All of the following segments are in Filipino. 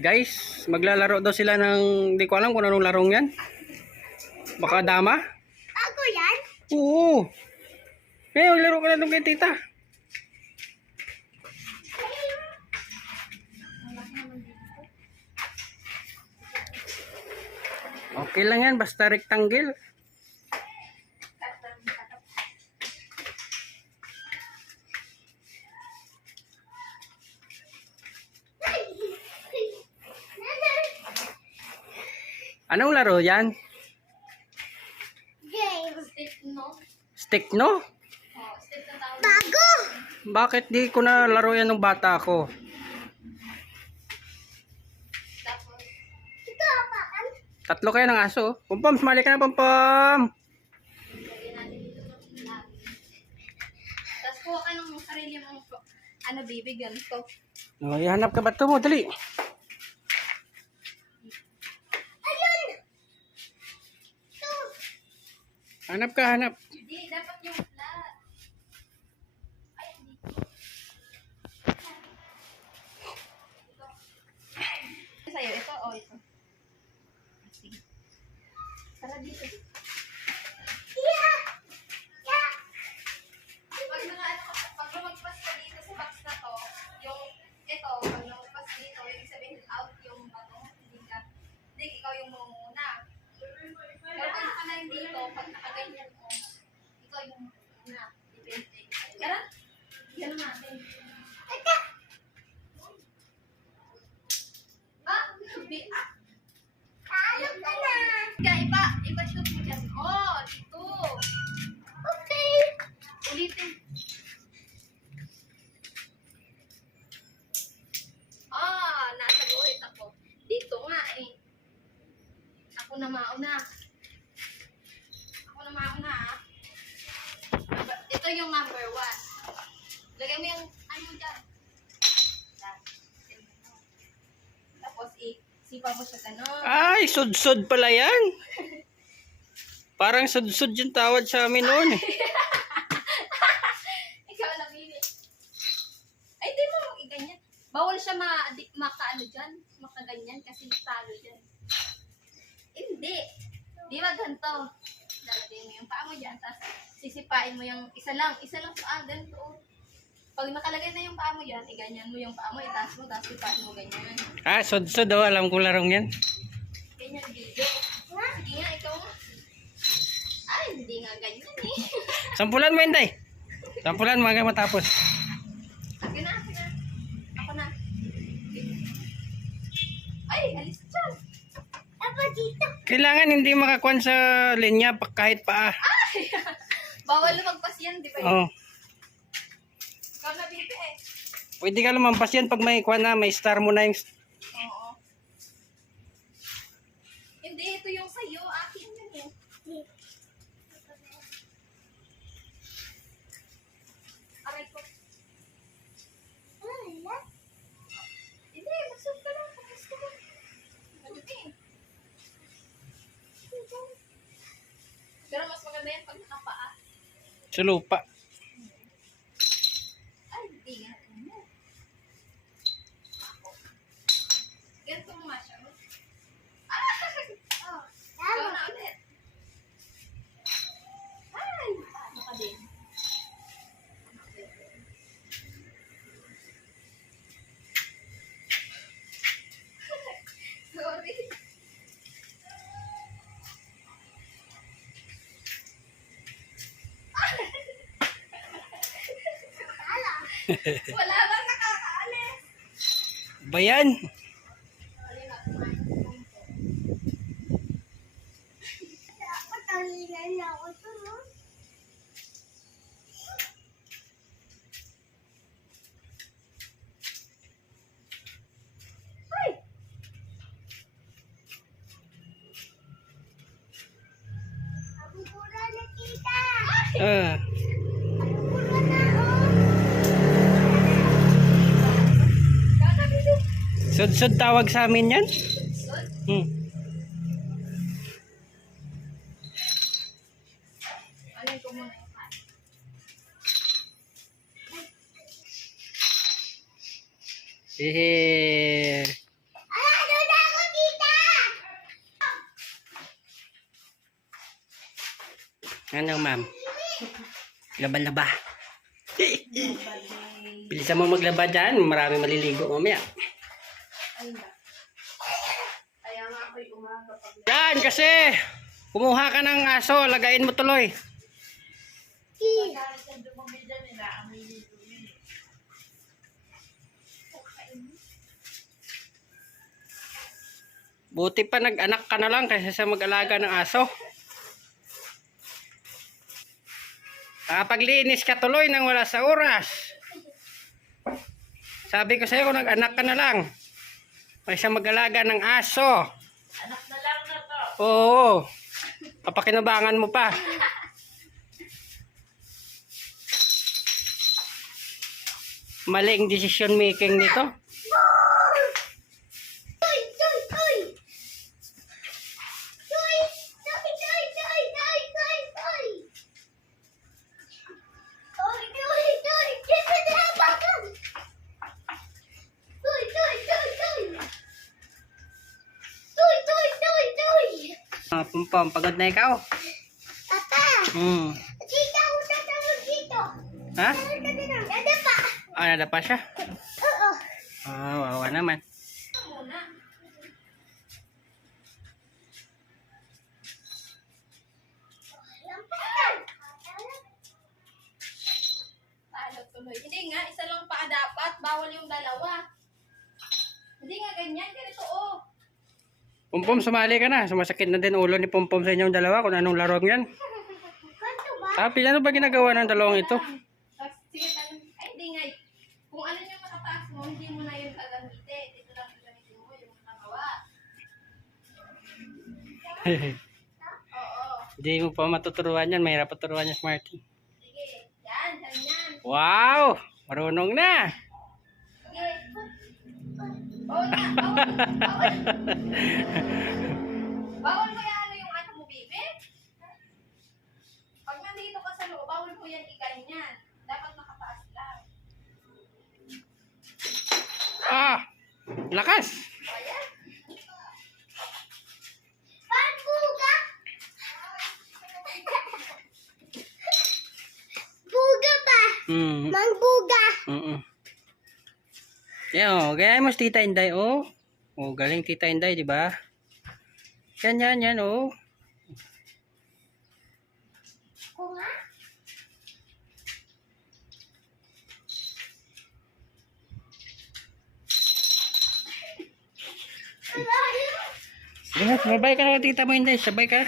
Guys, maglalaro daw sila ng, hindi ko alam kung anong larong yan. Baka dama? Ako yan? Oo. Eh, maglaro ka na doon kay tita. Okay lang yan, basta rectangle. Anong laro yan? Game. Stick, no? Bago! Bakit di ko na laro yan ng bata ako? Ito apa kan? Tatlo kayo ng aso. Pumpam, sumali ka na, Pumpam. Tapos kuha ka ng sarili mong baby ganito. Oh, ihanap ka ba ito mo? Dali. Ayun! Ito! Hanap ka, hanap. Hindi, dapat yung flat. Ay, hindi. Ito sa'yo, ito o ito. Sige. Tara dito. Yeah! Yeah! Pag lumagpas ka dito sa box na to, yung ito, pag lumagpas ka dito, yung sabihin out yung hindi, ikaw yung muna. Pero pag nakalain dito, pag nakaganyan mo, ikaw yung muna. Depende. Tara, yan natin. Ito! Alam ka na! Iba shoot mo dyan. Oh, dito. Okay! Ulitin. Nasa guhit ako. Dito nga eh. Ako na mauna. Ah. Ito yung number 1. Lagay mo yung ano dyan. Tapos sipa mo siya ganon. Ay, sud-sud pala yan. Parang sud-sud yung tawad sa amin noon eh. Ikaw napili. Ay, di mo iganyan. Bawal siya makaano dyan, makaganyan kasi talo dyan. Hindi. Di ba ganito? Lalagay mo yung paa mo dyan, tapos sisipain mo yung isa lang ganito. Pag nakalagay na yung paa mo dyan, iganyan mo yung paa mo, itaas mo, tapos sipain mo ganyan. Ah, sud-sud oh. Alam kong larong yan. Ganyan dito. Sige nga, ikaw nga. Ay, hindi nga ganyan eh. Sampulan mo, Inday. Sampulan mo hanggang matapos. Akin na. Ako na. Ay, alis dyan. Apa dito? Kailangan hindi makakuan sa linya kahit paa. Bawal lumagpas yan, di ba? Oh. Ikaw na, bibi eh. Pwede ka lumampas yan pag may kuan na, may star mo na yung... Oo. Hindi, ito yung sa'yo. Akin yun eh. Aray ko. Hindi, masuk ka lang. Tapos ka lang. Maduting. Pero mas maganda yan pag nakapaa. Sa lupa. Ay, hindi nga. Ganito mo nga siya. Oh, Ikaw tama. na ulit. Ay, ano ka din? Sorry. Wala bang nakakaalis? Bayan. Dapat talinan na ako ito, no? Ay! Ako pura na kita! Ah. Ako pura na, oh! Kakabili. Sud-sud tawag sa amin yan. Hmm. Alin ko muna yung pan. Eh. Ano, ma'am? Laban-laba. Bilisan mo maglaba dyan. Marami maliligo mamaya. Ay, na. Kaya nga ako'y umaga pag Yan, kasi kumuha ka ng aso. Lagayin mo tuloy. Buti pa nag-anak ka na lang kaysa sa mag-alaga ng aso. Nakapaglinis ka tuloy nang wala sa oras. Sabi ko sa'yo kung nag-anak ka na lang kaysa mag-alaga ng aso. anak na lang na to. Oo. Kapakinabangan mo pa. Maling decision making nito. Toy, toy, toy. Toy, toy, toy, toy, toy, toy, toy. Toy, toy, toy. Dito na bakal. Toy, toy, toy, toy. Toy, toy, toy, toy. Pumpam, pagod na ikaw? Papa, dito ako tatawag dito. Ha? Dada pa. Ah, nadapa siya? Oo. Ah, wawa naman. Muna. Lampasan. Talo tuloy. Hindi nga, isa lang pa dapat. Bawal yung dalawa. Hindi nga ganyan. Ganito oh. Pumpom, sumali ka na. Sumasakit na din ulo ni Pumpom sa inyong dalawa kung anong larong yan. Kanto ba? Tapi, ano ba ginagawa ng dalawang ito? Sige tayo. Ay, hindi nga. Kung ano yung nakataas mo, hindi mo na yun gagamitin. Dito lang gagamitin mo yung nakawa. Oo. Hindi mo pa matuturuan yan. Mahirap paturuan yan, Martin. Sige. Yan. Ganyan. Wow! Marunong na! Sige. Bawal na. Bawal. Bawal mo yan ano yung anak mo, baby? Pag nandito ka sa loob, bawal mo yan iganyan. Dapat nakataas lang. Ah! Lakas! Ayan. Buga. Buga pa. Mangbuga. Yan, gaya mo si Tita Inday, oh. Oh, galing Tita Inday, di ba? Yan, oh. Kunga. Sige, sabay ka na kay Tita mo, Inday. Sabay ka.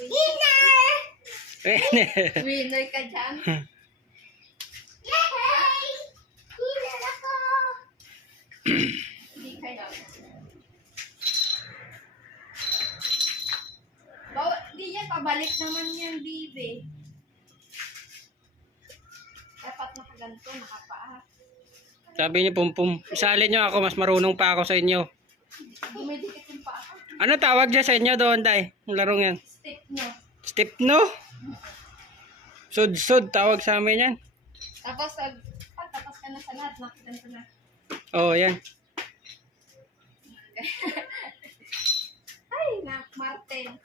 Winner! Winner ka dyan. Yay! Winner ako! Hindi kayo. Di yan, pabalik naman yan, bibi. Dapat nakaganto, nakapaa. Sabi ni Pumpum, isalin nyo ako, mas marunong pa ako sa inyo. Dumidikit yung paa. Ano tawag dyan sa inyo doon, Day? Yung larong yan. Step nyo. Step no? Sud tawag sa amin yan. Tapos, pagtapas ka na sa lahat, nakaganto na. Oh, yan. Ay, Martin.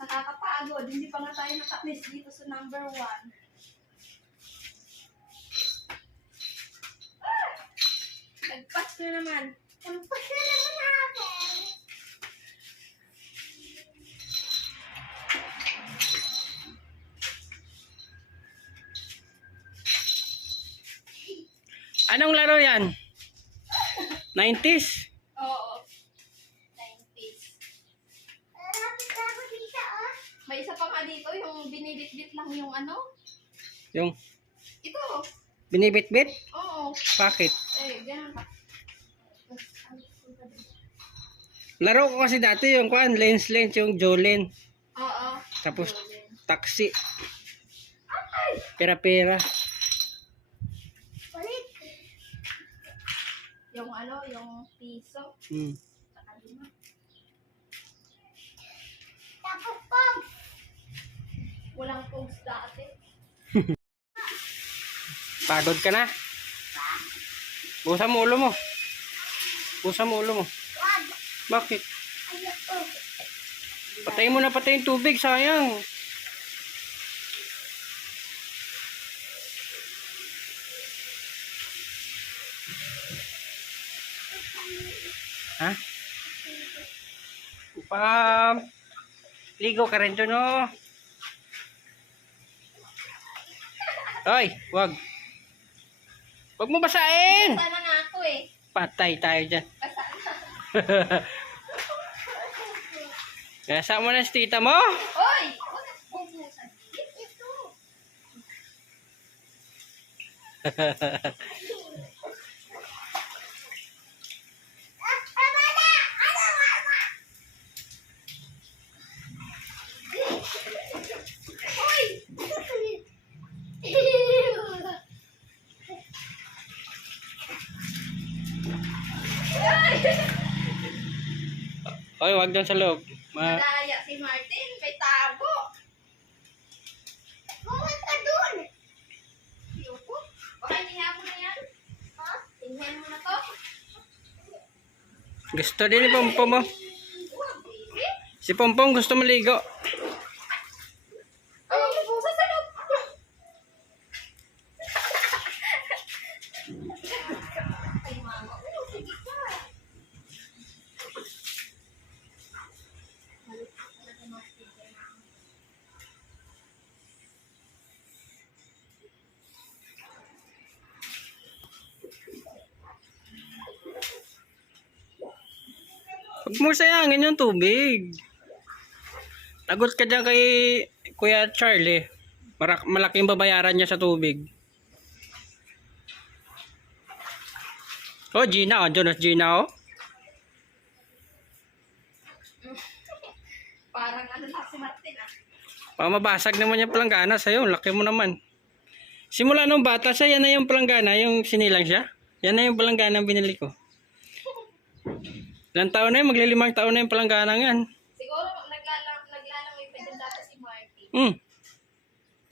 Nakakapagod. Hindi pa nga tayo nakamis dito sa number 1. Nagpas na naman. Tampos na naman akin. Anong laro yan? 90s? Oo. 90s. Malapit na ako dito, oh. May isa pa nga dito, yung binibit-bit lang yung ano. Yung Ito. binibit-bit? Oo. Bakit? Eh, ganun pa. Laro ko kasi dati yung kuan, lens yung Jolene. Oo. Tapos taxi. Pera-pera. Ulit. Yung ano, yung piso. Hmm. Tapos pag Walang pogs dati. Pagod ka na? Busan mo ulo mo. Busan mo ulo mo. wag, Bakit? ayoko. Patayin mo na pati yung tubig, sayang. Ha? Upam. Ligo ka rin dun, oh. Hoy, wag. Wag mo basahin. Basa na nga ako eh. Patay tayo dyan. Basa na. Nasa mo na si tita mo? Oy! Huwag na bumbusan. Ito. Tama na! Ano, mama? Hoy! Ay! Hoy, wag doon sa loob. Madaya si Martin. May tabo. Pumunta dun! Yuko. Baka hiniha mo na yan. Ha? Hinihan mo na to. Gusto din ni Pompom mo. Wow, baby. Si Pompom gusto maligo. Ay, busa sa loob. Ay, mama. Ano, sige ka. Huwag mo sayangin yung tubig. Tagot ka dyan kay Kuya Charlie. Malaking babayaran niya sa tubig. Oh, Gina. Oh, Jonas Gina, oh. Parang ano na si Martin ah. Baka mabasag naman yung palanggana sa'yo. Laki mo naman. Simula nung bata siya, yan na yung palanggana. Yung sinilang siya. Yan na yung palanggana binili ko. Ilang taon na yun? Maglilimang taon na yung palanggana yan. Siguro naglalangoy pa dyan dati si Martin.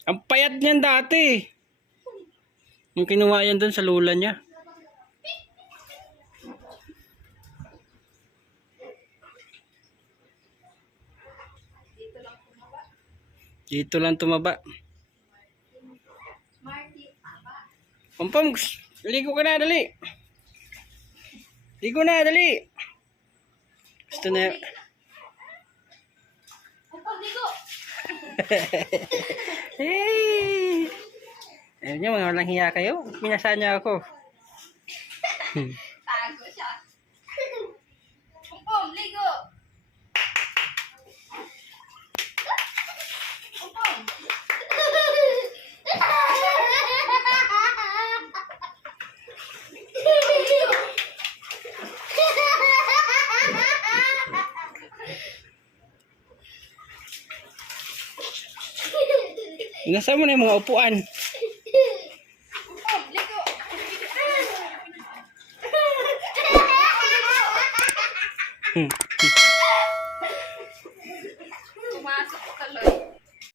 Ang payat niyan dati. Yung kinuha yan doon sa lula niya. Dito lang kumaba. Dito lang tumaba. Martin, aba. Pompom, ligo ka na, dali. Ligo na, dali. Gusto na. Upang ligo. Hey! Ayun niyo, mga walang hiya kayo. Minasa niya ako. Tago siya. Upong, ligo. Upong. Nasa mo na yung mga upuan. Upong, ligo. Pumasok ko tuloy.